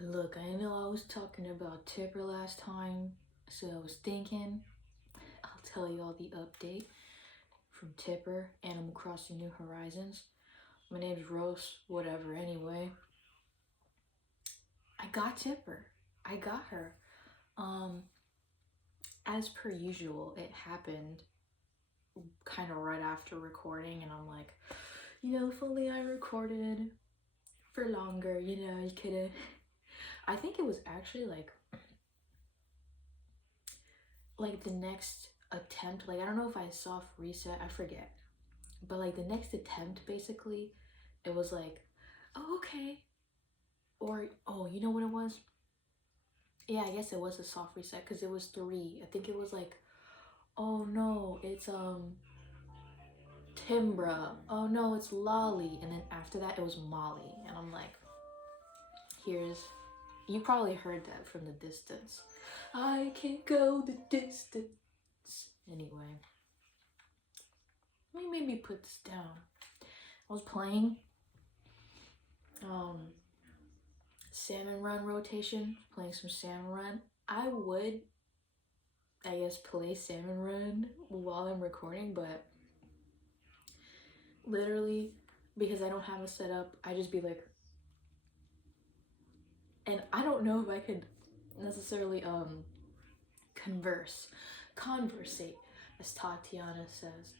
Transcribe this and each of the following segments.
Look, I know I was talking about Tipper last time, so I was thinking I'll tell you all the update from Tipper, Animal Crossing New Horizons. My name's Rose, whatever, anyway. I got Tipper. I got her. Um, as per usual, it happened kind of right after recording, and I'm like, if only I recorded for longer, you could've. I think it was actually like the next attempt, like I don't know if I soft reset, I forget, but like the next attempt, basically it was like, oh, okay, or oh, you know what it was, yeah, I guess it was a soft reset because it was 3. I think it was like, oh no, it's Timbra, oh no, it's Lolly, and then after that it was Molly, and I'm like, here's, you probably heard that from the distance, I can't go the distance. Anyway, let me maybe put this down. I was playing Salmon Run rotation, playing some Salmon Run. I would, I guess, play Salmon Run while I'm recording, but literally, because I don't have a setup, I just be like, and I don't know if I could necessarily conversate, as Tatiana says,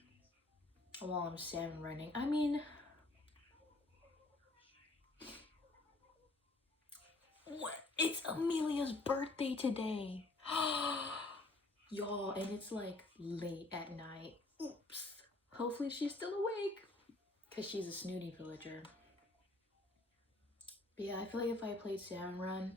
while I'm salmon running. I mean, what? It's Amelia's birthday today. Y'all, and it's like late at night. Oops. Hopefully she's still awake, because she's a snooty villager. But yeah, I feel like if I played Salmon Run,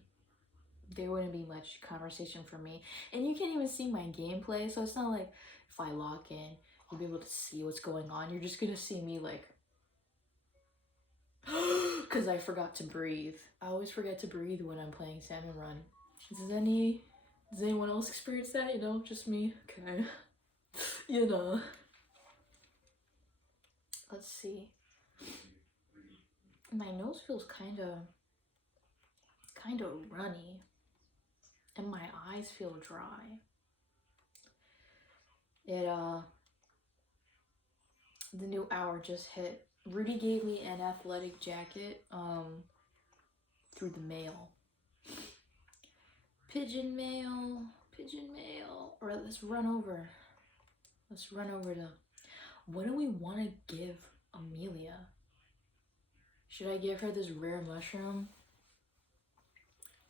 there wouldn't be much conversation for me. And you can't even see my gameplay, so it's not like if I lock in, you'll be able to see what's going on. You're just gonna see me like, because I forgot to breathe. I always forget to breathe when I'm playing Salmon Run. Does anyone else experience that? Just me? Okay. Let's see. My nose feels kind of runny, and my eyes feel dry. The new hour just hit. Rudy gave me an athletic jacket through the mail. Pigeon mail. All right, let's run over to, what do we want to give Amelia? Should I give her this rare mushroom?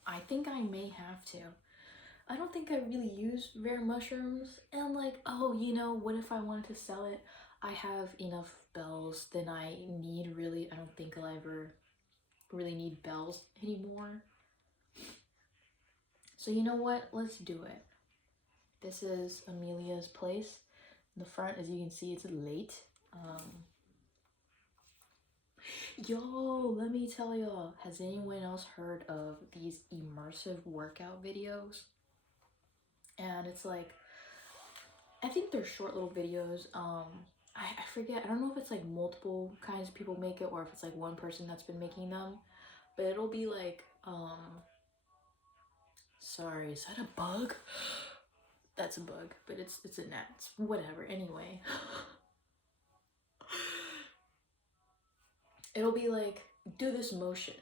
I think I may have to. I don't think I really use rare mushrooms, and like, oh, what if I wanted to sell it? I have enough bells than I need, really. I don't think I'll ever really need bells anymore. So you know what? Let's do it. This is Amelia's place. In the front, as you can see, it's late. Yo, let me tell y'all, has anyone else heard of these immersive workout videos? And it's like, I think they're short little videos. I forget, I don't know if it's like multiple kinds of people make it or if it's like one person that's been making them, but it'll be like, sorry, is that a bug? That's a bug, but it's a gnat, it's whatever, anyway. It'll be like, do this motion,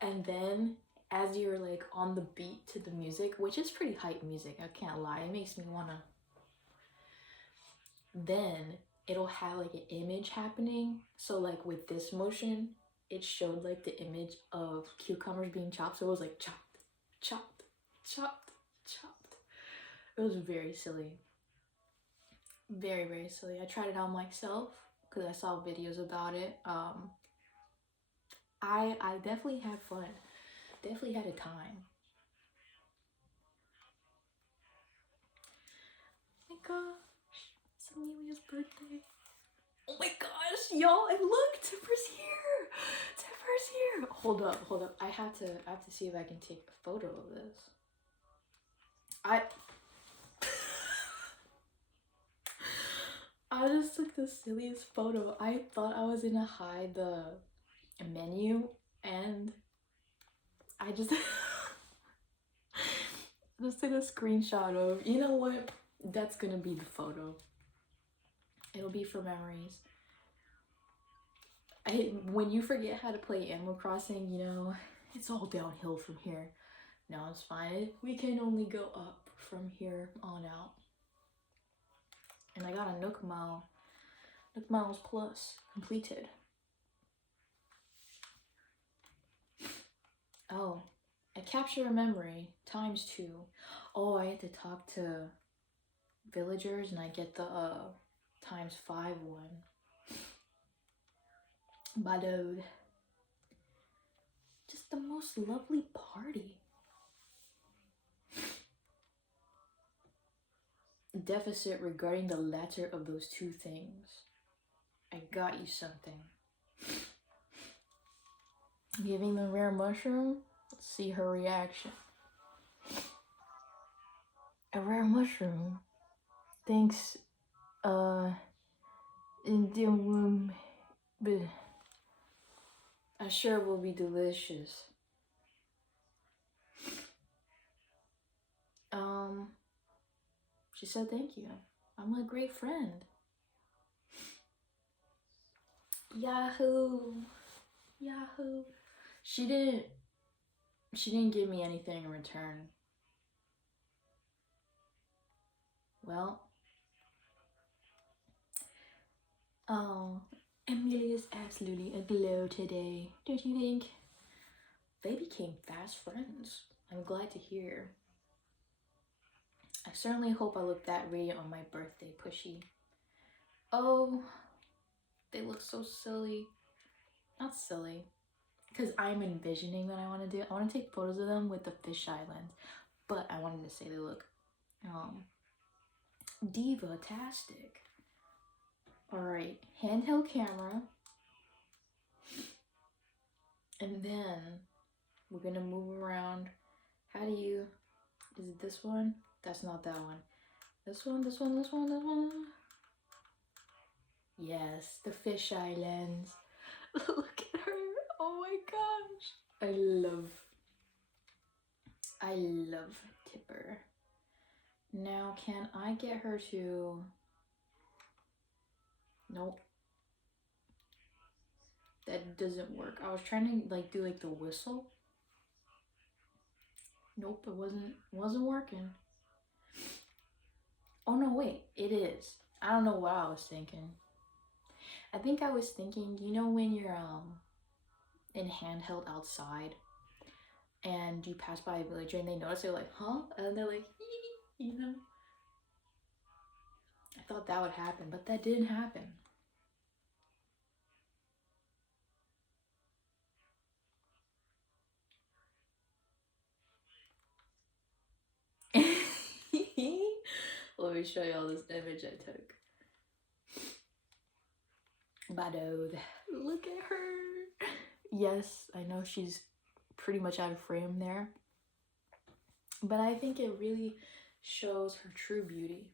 and then as you're like on the beat to the music, which is pretty hype music, I can't lie, it makes me wanna, then it'll have like an image happening. So like with this motion, it showed like the image of cucumbers being chopped, so it was like chopped, chopped, chopped, chopped. It was very silly, very, very silly. I tried it out myself because I saw videos about it. I definitely had fun, definitely had a time. Oh my gosh, it's Amelia's birthday. Oh my gosh, y'all, and look, Tipper's here. Tipper's here. Hold up. I have to see if I can take a photo of this. I just took the silliest photo. I thought I was gonna hide the menu, and I just just took a screenshot of, you know what? That's gonna be the photo. It'll be for memories. When you forget how to play Animal Crossing, you know, it's all downhill from here. No, it's fine. We can only go up from here on out. And I got a Nook Mile. Nook Miles Plus completed. Oh, I capture a memory ×2. Oh, I had to talk to villagers and I get the ×5 one. My dude. Just the most lovely party. Deficit regarding the latter of those two things. I got you something. Giving the rare mushroom? Let's see her reaction. A rare mushroom? Thanks, but I'm sure it will be delicious. She said thank you. I'm a great friend. Yahoo! Yahoo! She didn't give me anything in return. Well, oh, Amelia's absolutely aglow today, don't you think? They became fast friends. I'm glad to hear. I certainly hope I look that radiant on my birthday, Pushy. Oh, they look so silly. Not silly. Because I'm envisioning what I want to do. I want to take photos of them with the fisheye lens. But I wanted to say they look diva-tastic. Alright, handheld camera. And then we're gonna move around. How do you, is it this one? That's not that one. This one, this one, this one, this one. Yes, the fisheye lens. Look at her. Oh my gosh. I love Tipper. Now, can I get her to... Nope. That doesn't work. I was trying to like do like the whistle. Nope, it wasn't working. Oh no, wait, it is. I don't know what I was thinking. I think I was thinking, you know when you're in handheld outside and you pass by a villager and they notice, they're like, huh? And they're like, you know? I thought that would happen, but that didn't happen. Let me show y'all this image I took. Badod. Look at her. Yes, I know she's pretty much out of frame there. But I think it really shows her true beauty.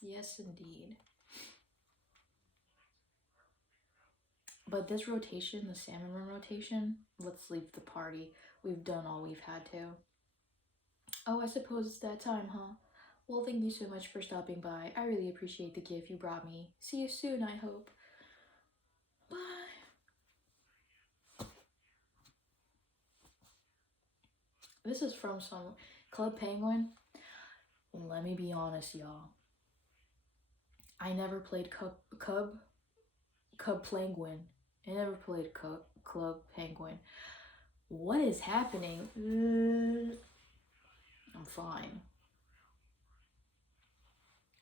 Yes, indeed. But this rotation, the salmon run rotation, let's leave the party. We've done all we've had to. Oh, I suppose it's that time, huh? Well, thank you so much for stopping by. I really appreciate the gift you brought me. See you soon, I hope. Bye. This is from some Club Penguin. Let me be honest, y'all. I never played Cub Penguin. I never played Club Penguin. What is happening? I'm fine.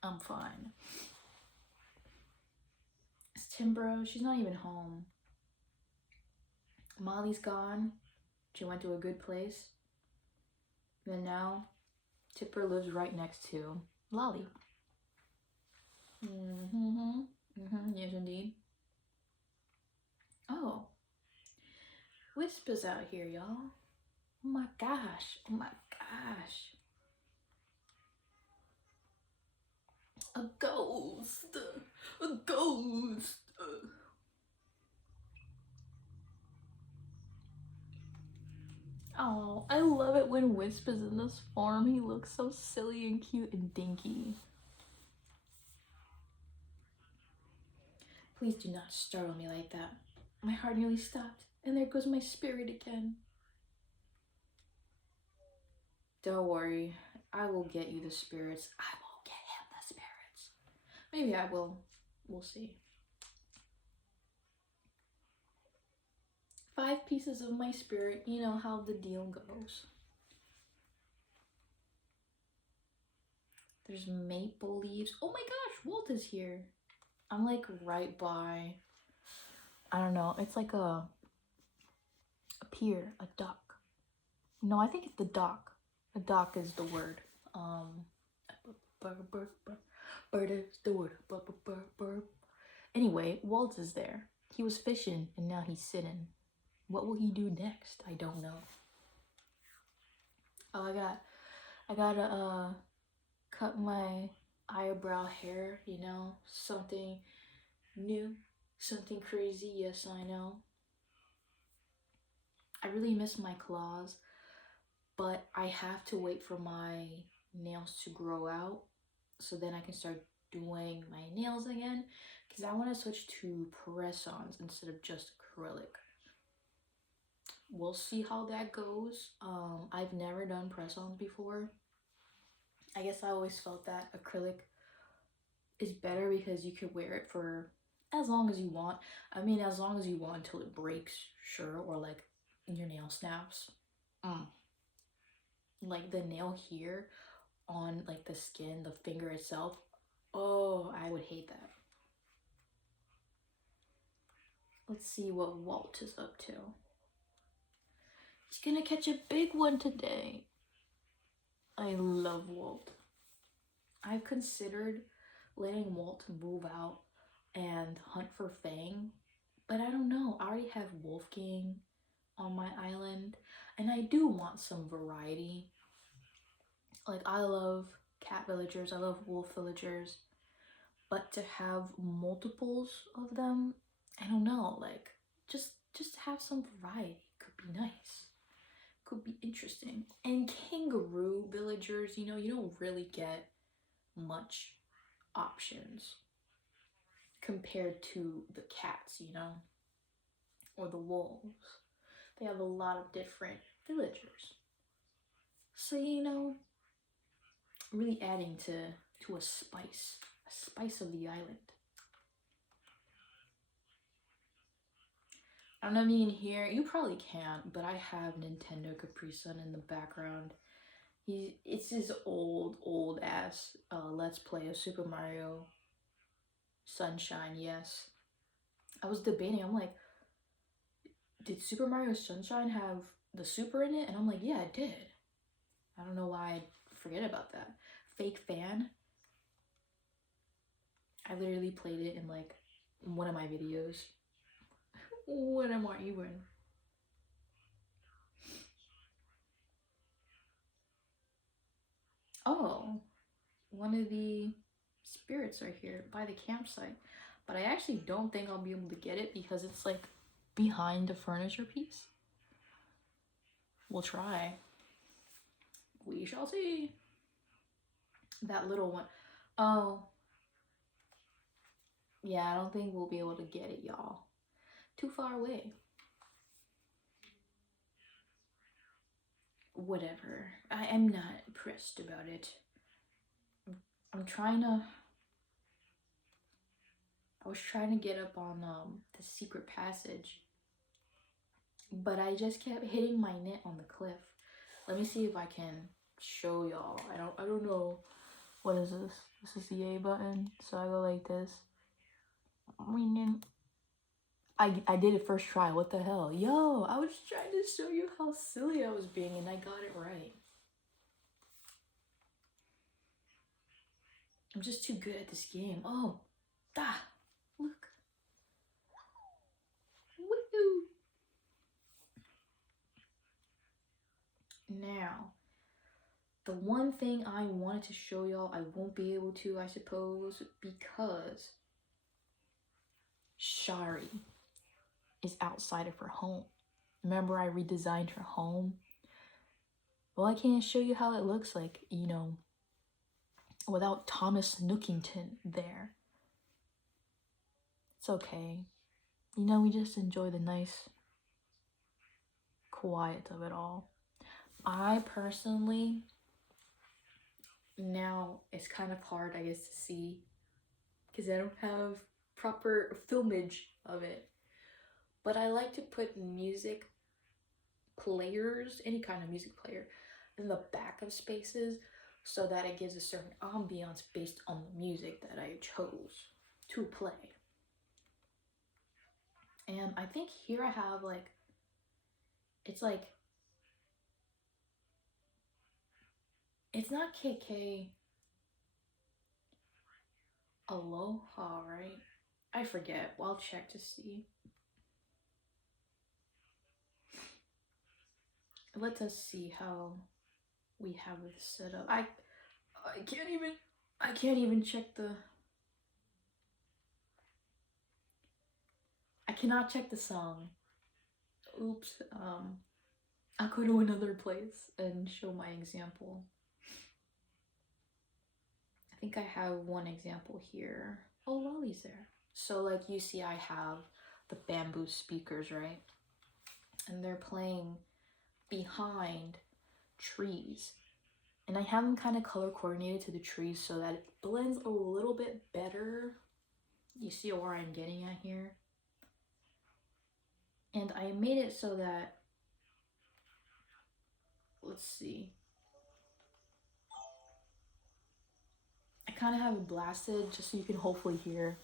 I'm fine. It's Timbro. She's not even home. Molly's gone. She went to a good place. Then now, Tipper lives right next to Lolly. Yes, indeed. Oh. Wispa's out here, y'all. Oh my gosh. Oh my gosh. A ghost. A ghost. Oh, I love it when Wisp is in this form. He looks so silly and cute and dinky. Please do not startle me like that. My heart nearly stopped, and there goes my spirit again. Don't worry, I will get you the spirits. I will get him the spirits. Maybe I will. We'll see. 5 pieces of my spirit. You know how the deal goes. There's maple leaves. Oh my gosh, Walt is here. I'm like right by, I don't know, it's like a pier, a dock. No, I think it's the dock. The dock is the word. Bird is the word. Anyway, Walt is there. He was fishing and now he's sitting. What will he do next? I don't know. Oh, I gotta cut my eyebrow hair, you know, something new, something crazy. Yes, I know. I really miss my claws, but I have to wait for my nails to grow out so then I can start doing my nails again, because I want to switch to press-ons instead of just acrylic. We'll see how that goes. I've never done press-ons before. I guess I always felt that acrylic is better because you could wear it for as long as you want. I mean, as long as you want until it breaks, sure, or like your nail snaps. Like the nail here on like the skin, the finger itself. Oh, I would hate that. Let's see what Walt is up to. He's gonna catch a big one today. I love Walt. I've considered letting Walt move out and hunt for Fang, but I don't know. I already have Wolfgang on my island, and I do want some variety. Like, I love cat villagers, I love wolf villagers, but to have multiples of them, I don't know, like, just have some variety could be nice, could be interesting. And kangaroo villagers, you know, you don't really get much options compared to the cats, you know, or the wolves. They have a lot of different villagers, so, you know, really adding to a spice of the island. I don't know if you can hear, you probably can't, but I have Nintendo Capri Sun in the background. It's his old ass Let's Play of Super Mario Sunshine. Yes, I was debating, I'm like, did Super Mario Sunshine have the super in it? And I'm like, yeah, it did. I don't know why I forget about that. Fake fan. I literally played it in like one of my videos. What am I even? Oh, one of the spirits are here by the campsite, but I actually don't think I'll be able to get it because it's like behind the furniture piece. We'll try. We shall see. That little one. Oh. Yeah, I don't think we'll be able to get it, y'all. Too far away. Whatever. I am not pressed about it. I'm trying to... I was trying to get up on the secret passage, but I just kept hitting my net on the cliff. Let me see if I can show y'all. I don't know. What is this? This is the A button. So I go like this. I did it first try. What the hell? Yo, I was trying to show you how silly I was being and I got it right. I'm just too good at this game. Oh, look. Woohoo! Now, the one thing I wanted to show y'all, I won't be able to, I suppose, because Shari is outside of her home. Remember, I redesigned her home? Well, I can't show you how it looks like, you know, without Thomas Nookington there. It's okay. You know, we just enjoy the nice quiet of it all. I personally, now it's kind of hard, I guess, to see because I don't have proper filmage of it. But I like to put music players, any kind of music player, in the back of spaces so that it gives a certain ambiance based on the music that I chose to play. And I think here I have like, it's like, it's not KK Aloha, right? I forget. Well, I'll check to see. Let us see how we have it set up. I can't even check the I cannot check the song. Oops. I'll go to another place and show my example. I think I have one example here. Oh, Wally's there. So like you see I have the bamboo speakers, right? And they're playing behind trees. And I have them kind of color coordinated to the trees so that it blends a little bit better. You see where I'm getting at here? And I made it so that, let's see. I kind of have it blasted just so you can hopefully hear.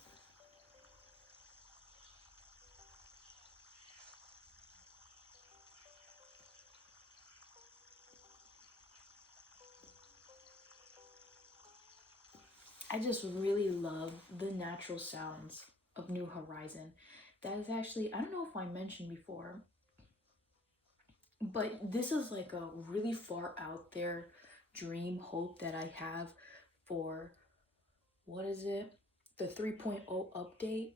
I just really love the natural sounds of New Horizon. That is actually, I don't know if I mentioned before, but this is like a really far out there dream hope that I have for, what is it? The 3.0 update.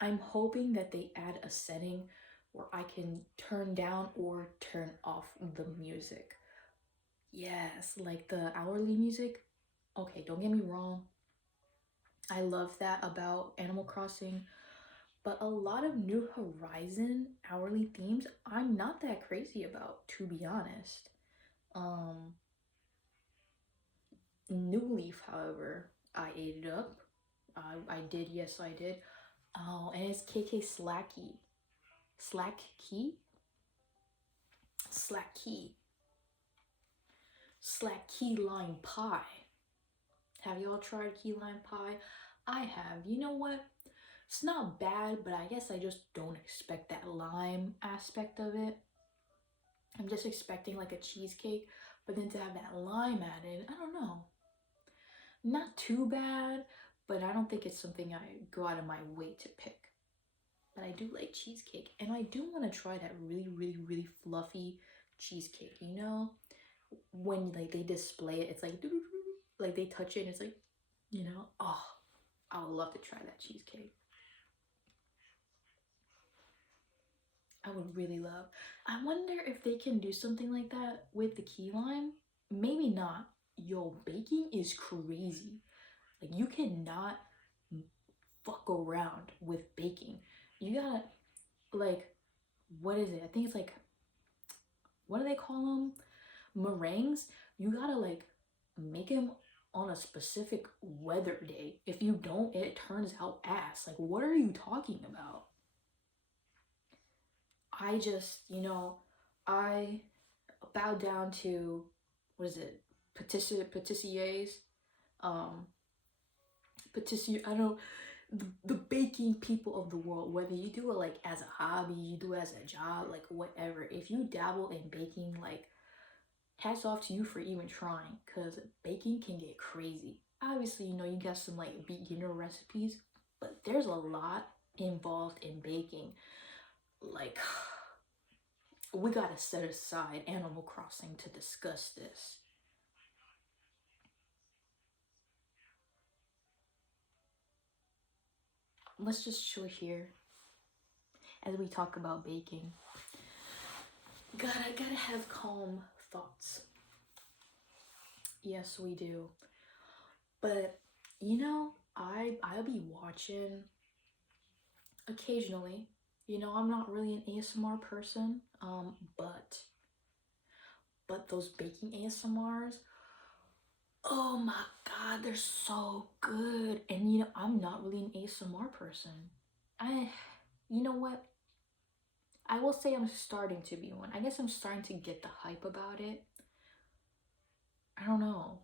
I'm hoping that they add a setting where I can turn down or turn off the music. Yes, like the hourly music. Okay, don't get me wrong. I love that about Animal Crossing, but a lot of New Horizon hourly themes I'm not that crazy about, to be honest. Um, New Leaf, however, I ate it up. I did, yes, I did. Oh, and it's KK Slacky. Slack Key? Slack Key. Slack Key Lime Pie. Have y'all tried key lime pie? I have. You know what? It's not bad, but I guess I just don't expect that lime aspect of it. I'm just expecting like a cheesecake, but then to have that lime added, I don't know. Not too bad, but I don't think it's something I go out of my way to pick. But I do like cheesecake, and I do want to try that really fluffy cheesecake, you know? When like they display it, it's like they touch it and it's like, you know, oh, I would love to try that cheesecake. I would really love. I wonder if they can do something like that with the key lime. Maybe not. Yo, baking is crazy. Like you cannot fuck around with baking. You gotta like, what is it? I think it's like, what do they call them? Meringues. You gotta like make them on a specific weather day. If you don't, it turns out ass. Like, what are you talking about? I just, you know, I bow down to, what is it, patissiers, um, I don't know, the baking people of the world, whether you do it like as a hobby, you do it as a job, like whatever. If you dabble in baking, like hats off to you for even trying, because baking can get crazy. Obviously, you know, you got some like beginner recipes, but there's a lot involved in baking. Like, we gotta set aside Animal Crossing to discuss this. Let's just chill here as we talk about baking. God, I gotta have calm thoughts. Yes, we do. But you know, I'll be watching occasionally. You know, I'm not really an ASMR person, but those baking ASMRs, oh my god, they're so good. And you know, I'm not really an ASMR person. I, you know what? I will say I'm starting to be one. I guess I'm starting to get the hype about it. I don't know.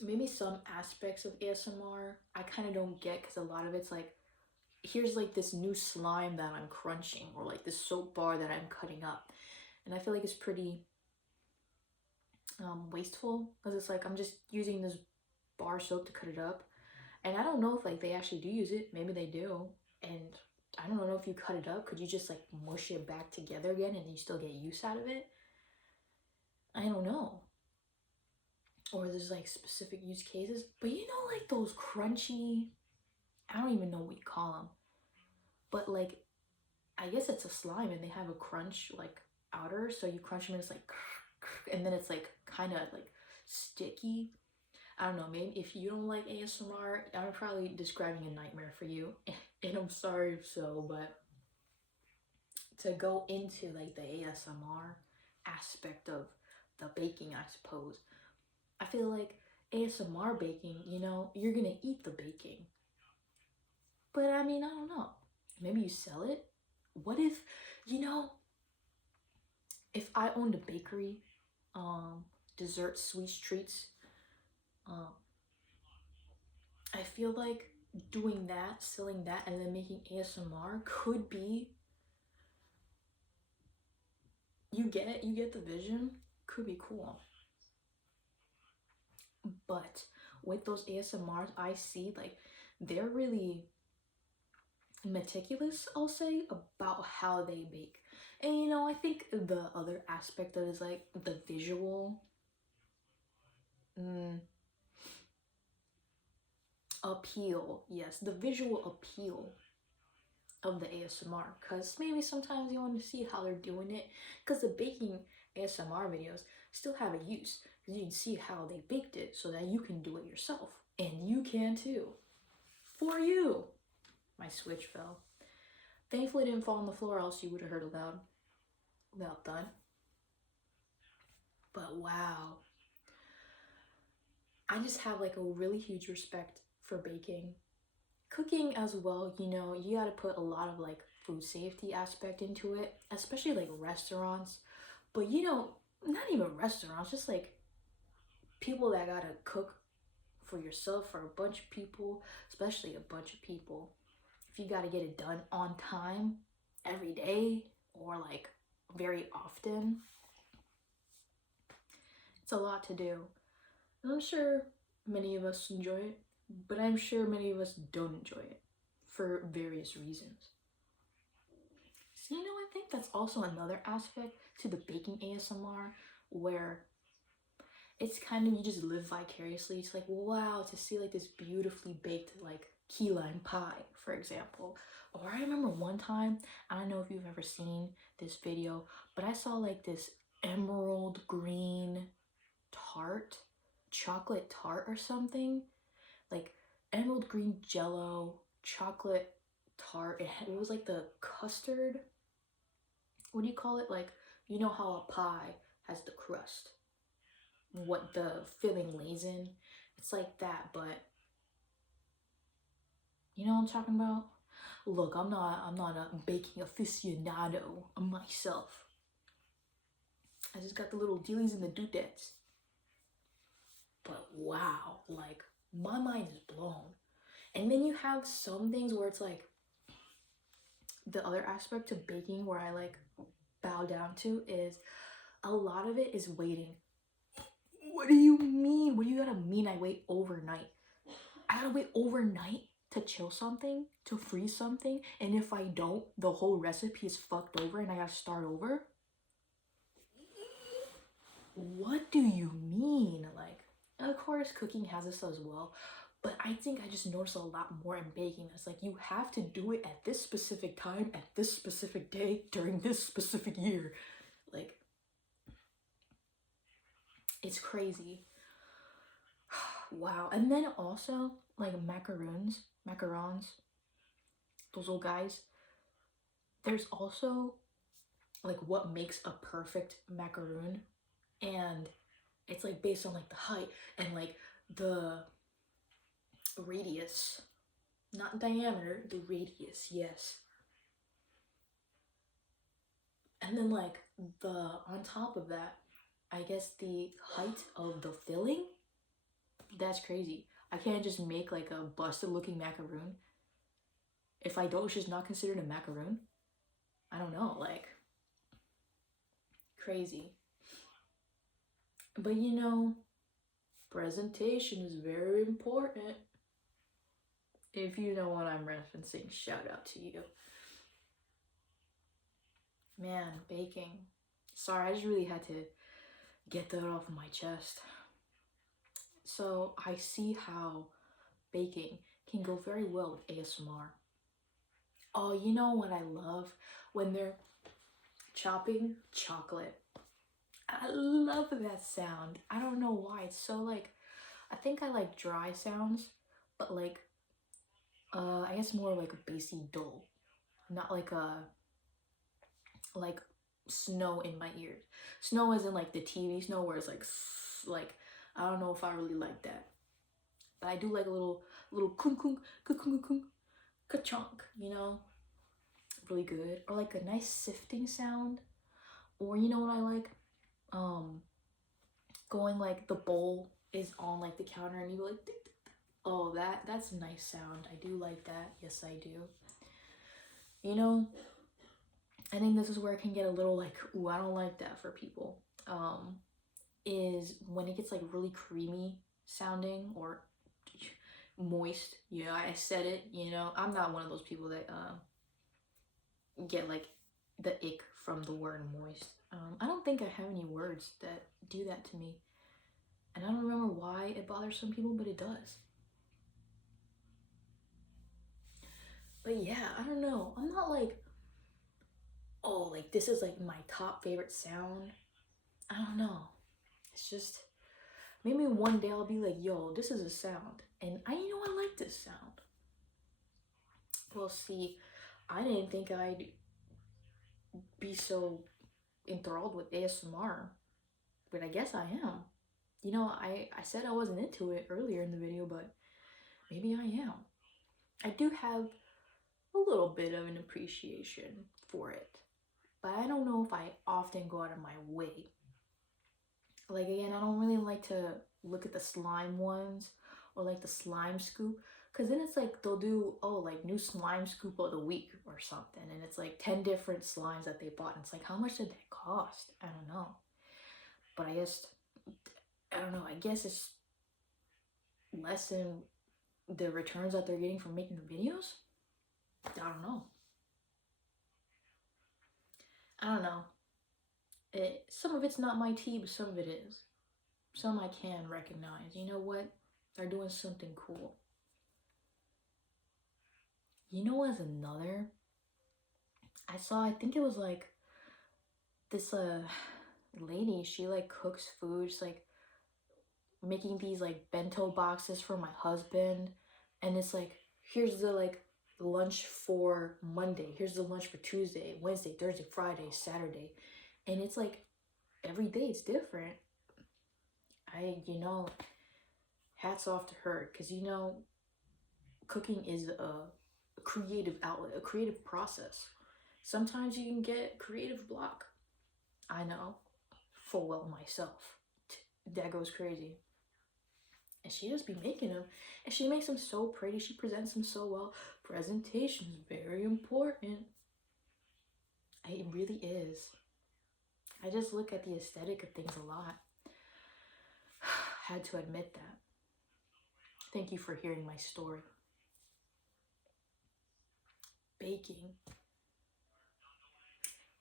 Maybe some aspects of ASMR I kind of don't get because a lot of it's like, here's like this new slime that I'm crunching, or like this soap bar that I'm cutting up. And I feel like it's pretty wasteful because it's like I'm just using this bar soap to cut it up. And I don't know if like they actually do use it. Maybe they do. And I don't know if you cut it up, could you just like mush it back together again and you still get use out of it? I don't know. Or there's like specific use cases. But you know, like those crunchy, I don't even know what you call them. But like, I guess it's a slime and they have a crunch like outer. So you crunch them and it's like, and then it's like kind of like sticky. I don't know, maybe if you don't like ASMR, I'm probably describing a nightmare for you. And I'm sorry if so, but to go into like the ASMR aspect of the baking, I suppose, I feel like ASMR baking, you know, you're gonna eat the baking. But I mean, I don't know. Maybe you sell it? What if, you know, if I owned a bakery, dessert, sweets, treats, um, I feel like doing that, selling that, and then making ASMR could be, you get the vision, could be cool. But with those ASMRs, I see like they're really meticulous, I'll say, about how they bake. And you know, I think the other aspect of it is like the visual mm, appeal. Yes, the visual appeal of the ASMR, because maybe sometimes you want to see how they're doing it, because the baking ASMR videos still have a use, because you can see how they baked it so that you can do it yourself, and you can too, for you. My switch fell. Thankfully it didn't fall on the floor, else you would have heard a loud thud. But wow, I just have like a really huge respect for baking. Cooking as well, you know, you gotta put a lot of like food safety aspect into it, especially like restaurants. But you know, not even restaurants, just like people that gotta cook for yourself, for a bunch of people, especially a bunch of people. If you gotta get it done on time every day or like very often, it's a lot to do. And I'm sure many of us enjoy it, but I'm sure many of us don't enjoy it for various reasons. So, you know, I think that's also another aspect to the baking ASMR where it's kind of, you just live vicariously. It's like, wow, to see like this beautifully baked like key lime pie, for example. Or I remember one time, I don't know if you've ever seen this video, but I saw like this emerald green tart, chocolate tart or something, like emerald green jello, chocolate tart. It was like the custard, what do you call it? Like, you know how a pie has the crust, what the filling lays in? It's like that, but you know what I'm talking about? Look, I'm not a baking aficionado myself. I just got the little dealies and the doodads. But wow, like my mind is blown. And then you have some things where it's like the other aspect of baking where I like bow down to is a lot of it is waiting. What do you mean? What do you gotta mean I wait overnight? I gotta wait overnight to chill something, to freeze something, and if I don't, the whole recipe is fucked over and I gotta start over? What do you mean? Like, of course, cooking has this as well, but I think I just notice a lot more in baking. It's like you have to do it at this specific time, at this specific day, during this specific year. Like, it's crazy. Wow. And then also like macarons, those little guys. There's also like what makes a perfect macaroon, and it's like based on like the height and like the radius, not diameter, the radius, yes. And then like the on top of that, I guess the height of the filling, that's crazy. I can't just make like a busted looking macaroon. If I don't, it's just not considered a macaroon. I don't know, like crazy. But you know, presentation is very important. If you know what I'm referencing, shout out to you. Man, baking. Sorry, I just really had to get that off my chest. So I see how baking can go very well with ASMR. Oh, you know what I love? When they're chopping chocolate. I love that sound. I don't know why. It's so like, I think I like dry sounds, but like, I guess more like a bassy dull. Not like snow in my ears. Snow isn't like the TV snow where it's like, I don't know if I really like that. But I do like a little kunk kunk kunk kunk kunk ka-chunk, you know? Really good. Or like a nice sifting sound. Or you know what I like? Going like the bowl is on like the counter and you go like, tick, tick, tick. Oh, that's a nice sound. I do like that. Yes, I do. You know, I think this is where it can get a little like, ooh, I don't like that for people. Is when it gets like really creamy sounding or moist. Yeah, I said it, you know. I'm not one of those people that get like the ick from the word moist. I don't think I have any words that do that to me. And I don't remember why it bothers some people, but it does. But yeah, I don't know. I'm not like, oh, like this is like my top favorite sound. I don't know. It's just, maybe one day I'll be like, yo, this is a sound. And I like this sound. Well, see, I didn't think I'd be so enthralled with ASMR, but I guess I am. You know, I said I wasn't into it earlier in the video, but maybe I am. I do have a little bit of an appreciation for it, but I don't know if I often go out of my way. Like, again, I don't really like to look at the slime ones or like the slime scoop, because then it's like they'll do, oh, like new slime scoop of the week or something, and it's like 10 different slimes that they bought, and it's like, how much did that cost? I don't know. But I don't know, I guess it's less than the returns that they're getting from making the videos. I don't know. I don't know. Some of it's not my tea, but some of it is. Some I can recognize. You know what? They're doing something cool. You know what's another? I think it was like this lady, she like cooks food. She's like making these like bento boxes for my husband. And it's like, here's the like lunch for Monday. Here's the lunch for Tuesday, Wednesday, Thursday, Friday, Saturday. And it's like every day it's different. You know, hats off to her, because you know, cooking is a creative outlet, a creative process. Sometimes you can get creative block. I know, full well myself. That goes crazy. And she just be making them, and she makes them so pretty. She presents them so well. Presentation is very important. It really is. I just look at the aesthetic of things a lot. Had to admit that. Thank you for hearing my story. Baking.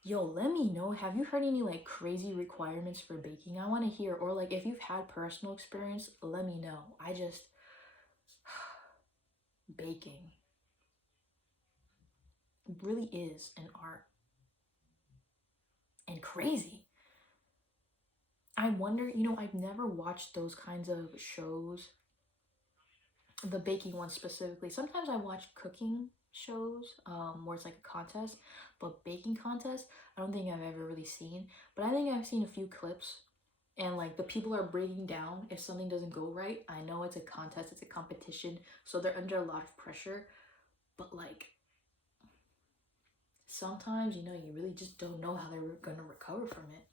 Yo, let me know. Have you heard any like crazy requirements for baking? I want to hear. Or like if you've had personal experience, let me know. Baking really is an art. And crazy. I wonder, you know, I've never watched those kinds of shows the baking one specifically. Sometimes I watch cooking shows where it's like a contest, but baking contest I don't think I've ever really seen. But I think I've seen a few clips, and like the people are breaking down if something doesn't go right. I know it's a contest, it's a competition, so they're under a lot of pressure, but like sometimes, you know, you really just don't know how they're gonna recover from it,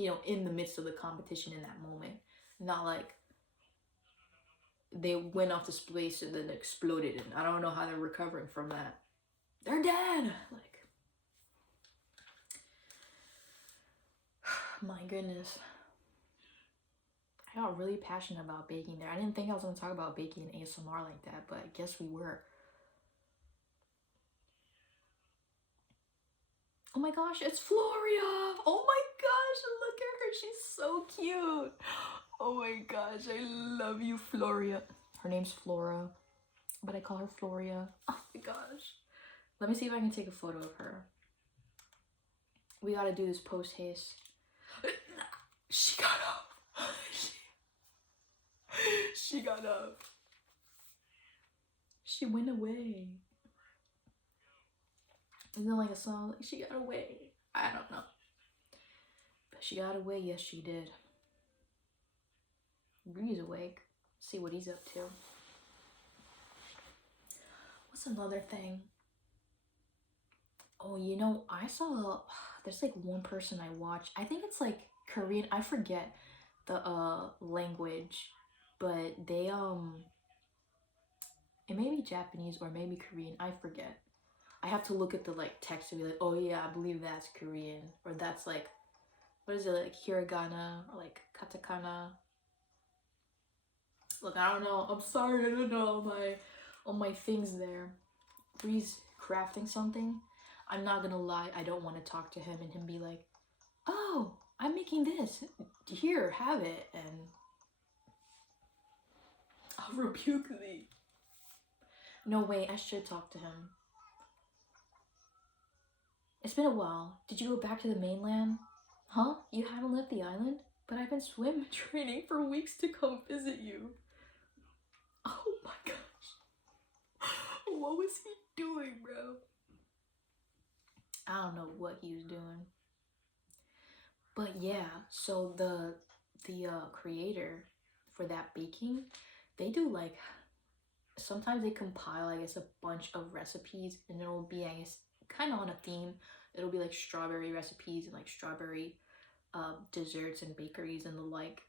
you know, in the midst of the competition in that moment. Not like they went off the space and then exploded, and I don't know how they're recovering from that. They're dead. Like, my goodness. I got really passionate about baking there. I didn't think I was going to talk about baking in ASMR like that, but I guess we were. Oh my gosh, it's Floria! Oh my gosh, look at her. She's so cute. Oh my gosh, I love you, Floria. Her name's Flora, but I call her Floria. Oh my gosh. Let me see if I can take a photo of her. We gotta do this post haste. She got up. She got up. She went away. Isn't it like a song? Like, she got away. I don't know. But she got away. Yes, she did. Bree's awake. See what he's up to. What's another thing? Oh, you know, I saw, there's like one person I watch. I think it's like Korean. I forget the language, but they it may be Japanese or maybe Korean. I forget. I have to look at the like text to be like, oh yeah, I believe that's Korean, or that's like, what is it, like hiragana or like katakana. Look, I don't know. I'm sorry, I don't know all my things there. Bree's crafting something. I'm not gonna lie, I don't want to talk to him and him be like, oh, I'm making this. Here, have it, and I'll rebuke thee. No, wait, I should talk to him. It's been a while. Did you go back to the mainland? Huh? You haven't left the island? But I've been swim training for weeks to come visit you. Oh my gosh. What was he doing, bro? I don't know what he was doing. But yeah, so the creator for that baking, they do like, sometimes they compile, I guess, a bunch of recipes, and it'll be, I guess, kind of on a theme. It'll be like strawberry recipes and like strawberry desserts and bakeries and the like,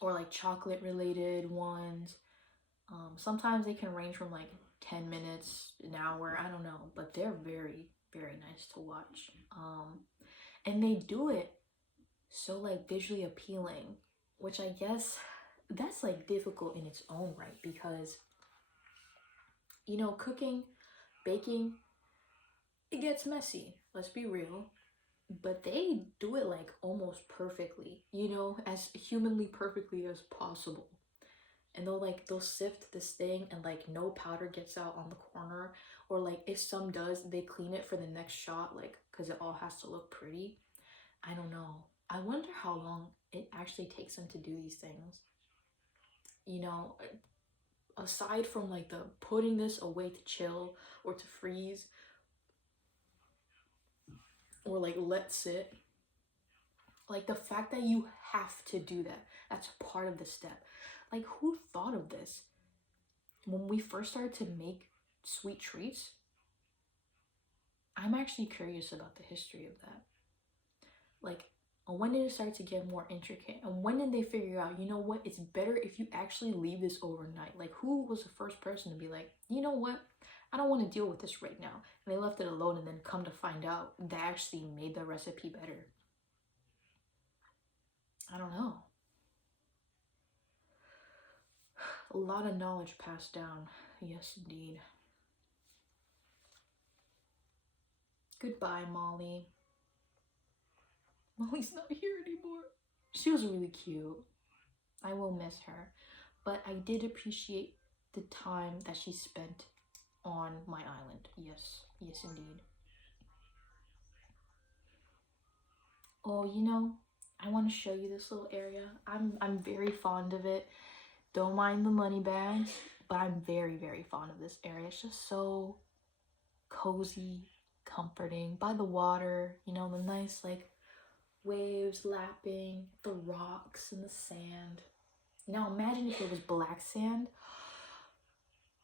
or like chocolate related ones. Sometimes they can range from like 10 minutes, an hour, I don't know, but they're very, very nice to watch. And they do it so like visually appealing, which I guess that's like difficult in its own right, because, you know, cooking, baking, it gets messy, let's be real, but they do it like almost perfectly, you know, as humanly perfectly as possible. And they'll sift this thing and like no powder gets out on the corner, or like if some does, they clean it for the next shot, like because it all has to look pretty. I don't know, I wonder how long it actually takes them to do these things, you know, aside from like the putting this away to chill or to freeze or like let sit. Like the fact that you have to do that, that's part of the step. Like, who thought of this? When we first started to make sweet treats, I'm actually curious about the history of that. Like, when did it start to get more intricate? And when did they figure out, you know what, it's better if you actually leave this overnight? Like, who was the first person to be like, you know what, I don't want to deal with this right now? And they left it alone, and then come to find out that actually made the recipe better. I don't know. A lot of knowledge passed down. Yes, indeed. Goodbye, Molly. Molly's not here anymore. She was really cute. I will miss her. But I did appreciate the time that she spent on my island. Yes, yes, indeed. Oh, you know, I want to show you this little area. I'm very fond of it. Don't mind the money bags, but I'm very, very fond of this area. It's just so cozy, comforting, by the water, you know, the nice like waves lapping, the rocks and the sand. Now imagine if it was black sand.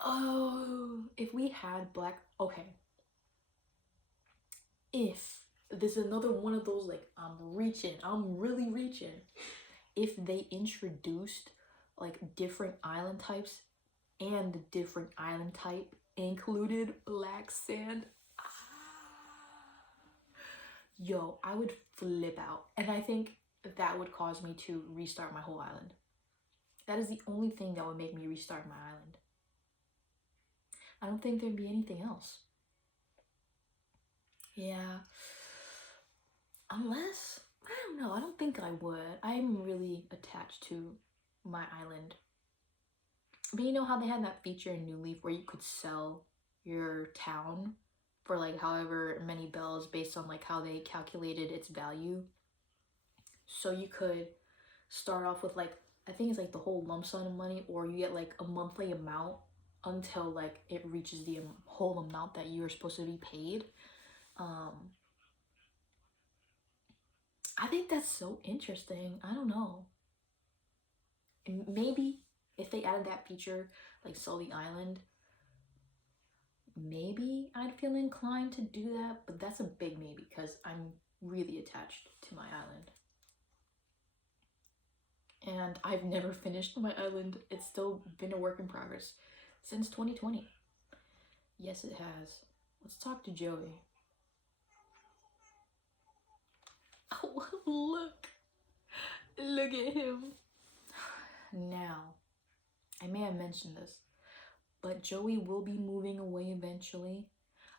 Oh, if we had black, okay. If this is another one of those, like, I'm really reaching. If they introduced like different island types and the different island type included black sand, yo, I would flip out. And I think that would cause me to restart my whole island. That is the only thing that would make me restart my island. I don't think there'd be anything else. Yeah. Unless, I don't know, I don't think I would. I'm really attached to my island. But you know how they had that feature in New Leaf where you could sell your town for like however many bells based on like how they calculated its value? So you could start off with like, I think it's like the whole lump sum of money, or you get like a monthly amount until like it reaches the whole amount that you are supposed to be paid. I think that's so interesting. I don't know. And maybe if they added that feature, like sell the island, maybe I'd feel inclined to do that, but that's a big maybe because I'm really attached to my island. And I've never finished my island. It's still been a work in progress since 2020. Yes, it has. Let's talk to Joey. Oh, look. Look at him. Now, I may have mentioned this, but Joey will be moving away eventually.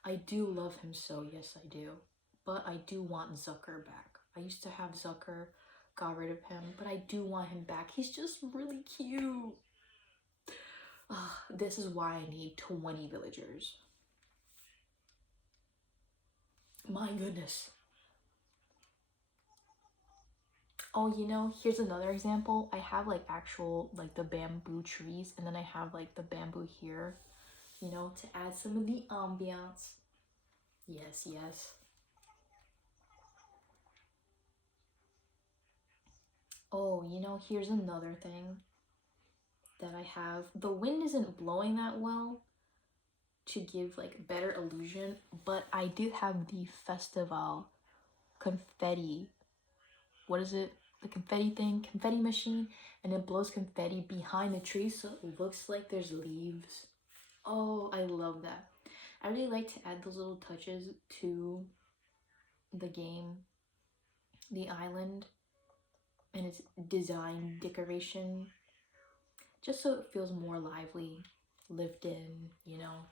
I do love him so, yes I do. But I do want Zucker back. I used to have Zucker, got rid of him, but I do want him back. He's just really cute. This is why I need 20 villagers. My goodness. Oh, you know, here's another example. I have like actual like the bamboo trees, and then I have like the bamboo here, you know, to add some of the ambiance. Yes, yes. Oh, you know, here's another thing that I have. The wind isn't blowing that well to give like better illusion, but I do have the festival confetti. What is it? The confetti thing, confetti machine, and it blows confetti behind the tree so it looks like there's leaves. Oh, I love that. I really like to add those little touches to the game, the island, and its design decoration, just so it feels more lively, lived in, you know.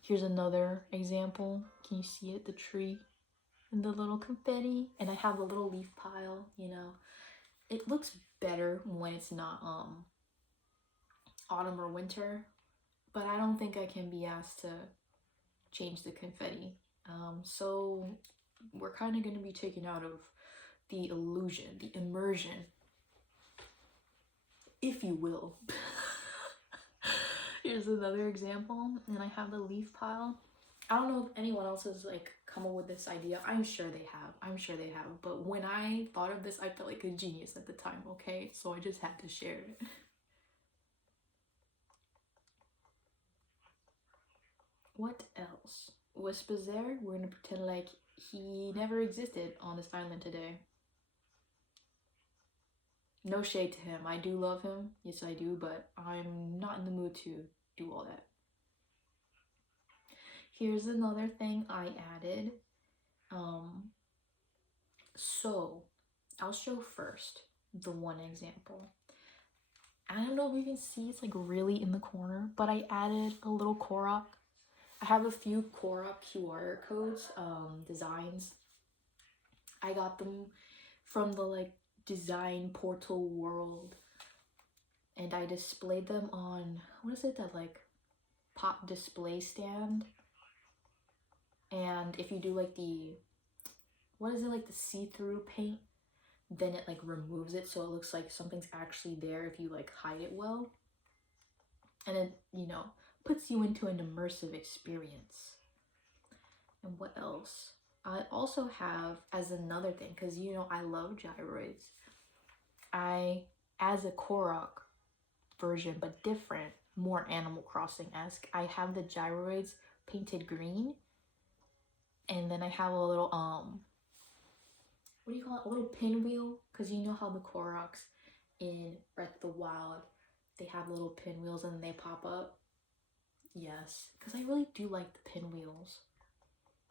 Here's another example. Can you see it? The tree and the little confetti, and I have a little leaf pile, you know. It looks better when it's not autumn or winter, but I don't think I can be asked to change the confetti. So we're kind of going to be taken out of the illusion, the immersion, if you will. Here's another example, and I have the leaf pile. I don't know if anyone else has like come up with this idea. I'm sure they have. But when I thought of this, I felt like a genius at the time, okay? So I just had to share it. What else? Wispa's there. We're gonna pretend like he never existed on this island today. No shade to him. I do love him. Yes, I do, but I'm not in the mood to do all that. Here's another thing I added. So I'll show first the one example. I don't know if you can see, it's like really in the corner, but I added a little Korok. I have a few Korok QR codes, designs. I got them from the like design portal world, and I displayed them on, what is it, that like pop display stand. And if you do like the, what is it, like the see-through paint, then it like removes it so it looks like something's actually there if you like hide it well. And it, you know, puts you into an immersive experience. And what else? I also have, as another thing, because you know I love gyroids, I, as a Korok version but different, more Animal Crossing-esque, I have the gyroids painted green, and then I have a little what do you call it, a little pinwheel, because you know how the Koroks in Breath of the Wild, they have little pinwheels and then they pop up. Yes, because I really do like the pinwheels.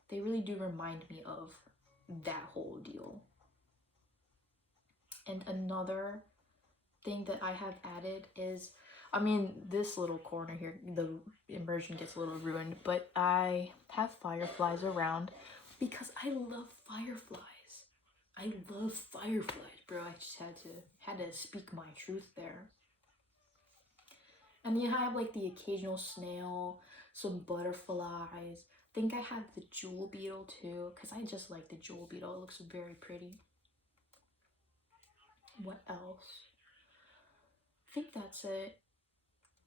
They really do remind me of that whole deal. And another thing that I have added is, I mean, this little corner here, the immersion gets a little ruined, but I have fireflies around because I love fireflies. I love fireflies, bro. I just had to speak my truth there. And then I have like the occasional snail, some butterflies. I think I have the jewel beetle too, because I just like the jewel beetle. It looks very pretty. What else? I think that's it.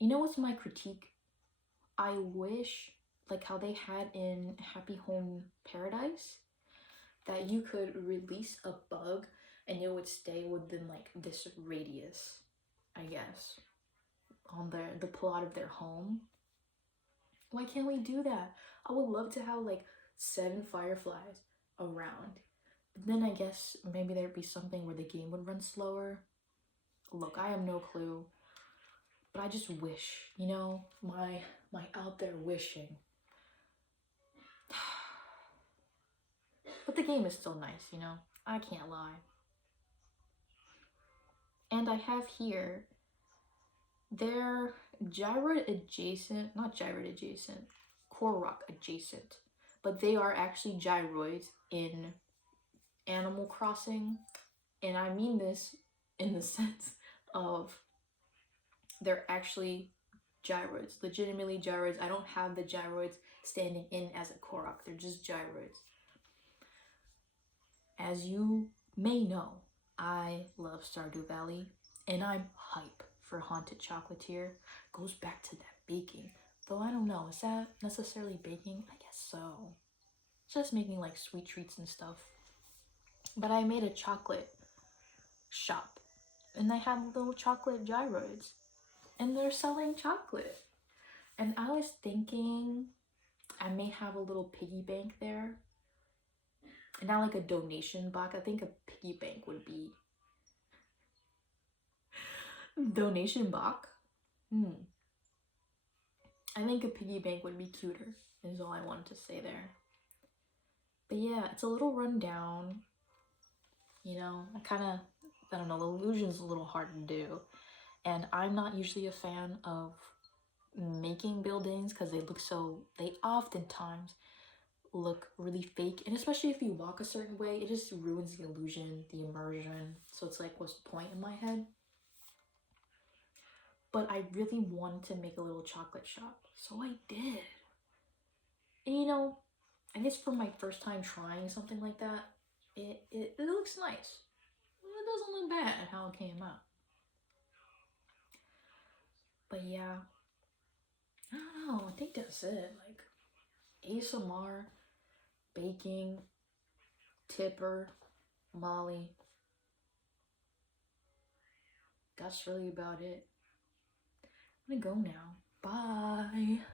You know what's my critique? I wish, like how they had in Happy Home Paradise, that you could release a bug and it would stay within like this radius, I guess, on the plot of their home. Why can't we do that? I would love to have like 7 fireflies around. But then I guess maybe there'd be something where the game would run slower. Look, I have no clue. But I just wish, you know, my out there wishing. But the game is still nice, you know? I can't lie. And I have here, they're gyroid adjacent, not gyroid adjacent, Korok adjacent. But they are actually gyroids in Animal Crossing. And I mean this in the sense of they're actually gyroids, legitimately gyroids. I don't have the gyroids standing in as a Korok, they're just gyroids. As you may know, I love Stardew Valley, and I'm hype for Haunted Chocolatier. Goes back to that baking, though I don't know, is that necessarily baking? I guess so. It's just making like sweet treats and stuff. But I made a chocolate shop, and I have little chocolate gyroids, and they're selling chocolate. And I was thinking I may have a little piggy bank there. And not like a donation box. I think a piggy bank would be. Donation box? I think a piggy bank would be cuter, is all I wanted to say there. But yeah, it's a little run down. You know, I don't know, the illusion's a little hard to do. And I'm not usually a fan of making buildings because they oftentimes look really fake, and especially if you walk a certain way, it just ruins the illusion, the immersion. So it's like, what's the point in my head? But I really wanted to make a little chocolate shop, so I did. And you know, I guess for my first time trying something like that, it looks nice. It doesn't look bad how it came out. But yeah, I don't know, I think that's it. Like ASMR, baking, Tipper, Molly. That's really about it. I'm gonna go now. Bye.